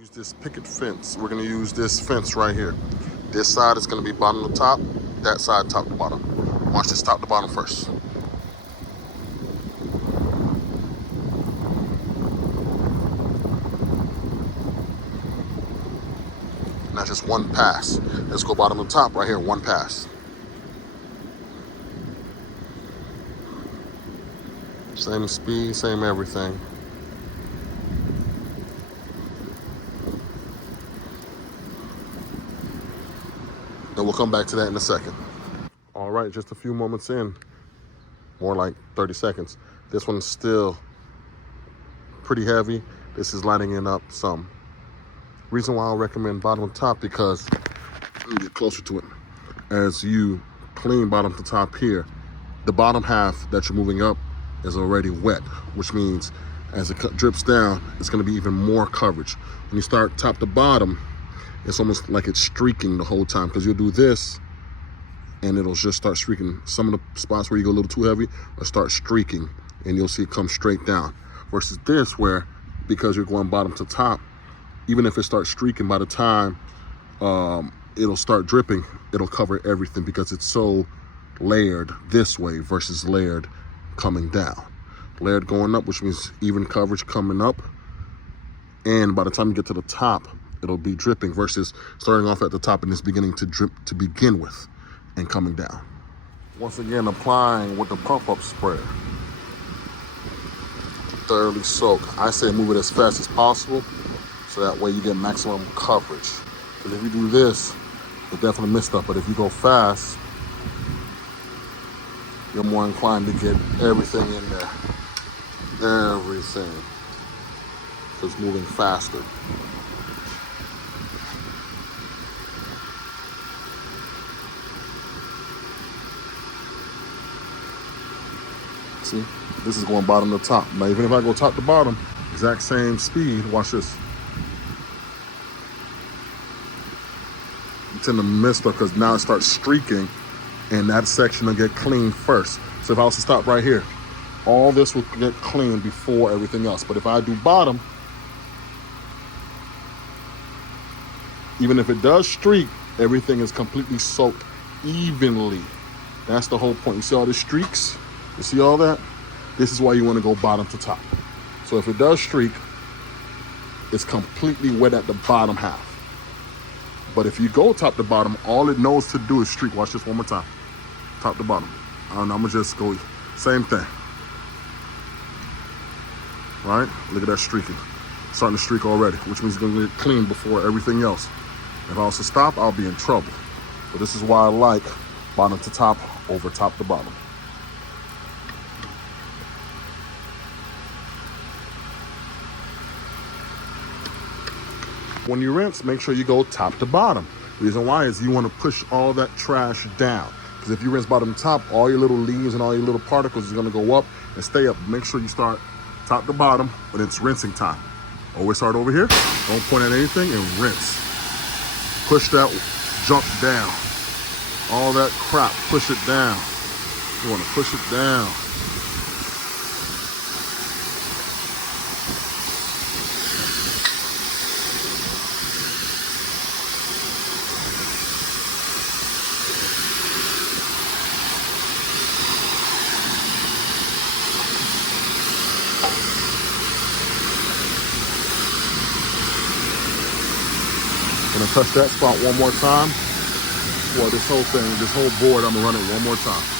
Use this picket fence. We're gonna use this fence right here. This side is gonna be bottom to top, that side top to bottom. Watch this top to bottom first. And that's just one pass. Let's go bottom to top right here, one pass. Same speed, same everything. And we'll come back to that in a second. All right, just a few moments in, more like 30 seconds. This one's still pretty heavy. This is lighting it up some. Reason why I recommend bottom to top, because, let me get closer to it. As you clean bottom to top here, the bottom half that you're moving up is already wet, which means as it drips down, it's gonna be even more coverage. When you start top to bottom, it's almost like it's streaking the whole time, because you'll do this and it'll just start streaking. Some of the spots where you go a little too heavy will start streaking and you'll see it come straight down. Versus this, where because you're going bottom to top, even if it starts streaking, by the time it'll start dripping, it'll cover everything because it's so layered this way versus layered coming down. Layered going up, which means even coverage coming up. And by the time you get to the top, it'll be dripping versus starting off at the top and it's beginning to drip to begin with and coming down. Once again, applying with the pump up sprayer. Thoroughly soak. I say move it as fast as possible so that way you get maximum coverage. Because if you do this, you'll definitely miss stuff. But if you go fast, you're more inclined to get everything in there. Everything. Because moving faster. See, this is going bottom to top. Now, even if I go top to bottom, exact same speed, watch this. You tend to miss stuff because now it starts streaking and that section will get cleaned first. So if I was to stop right here, all this will get cleaned before everything else. But if I do bottom, even if it does streak, everything is completely soaked evenly. That's the whole point. You see all the streaks? You see all that? This is why you want to go bottom to top. So if it does streak, it's completely wet at the bottom half. But if you go top to bottom, all it knows to do is streak. Watch this one more time. Top to bottom. I don't know, I'm gonna just go, same thing. Right? Look at that streaking. Starting to streak already, which means it's gonna get clean before everything else. If I was to stop, I'll be in trouble. But this is why I like bottom to top over top to bottom. When you rinse, make sure you go top to bottom. The reason why is you want to push all that trash down. Because if you rinse bottom to top, all your little leaves and all your little particles is going to go up and stay up. Make sure you start top to bottom when it's rinsing time. Always start over here. Don't point at anything and rinse. Push that junk down. All that crap, push it down. You want to push it down. Gonna touch that spot one more time. Well, this whole thing, this whole board, I'm gonna run it one more time.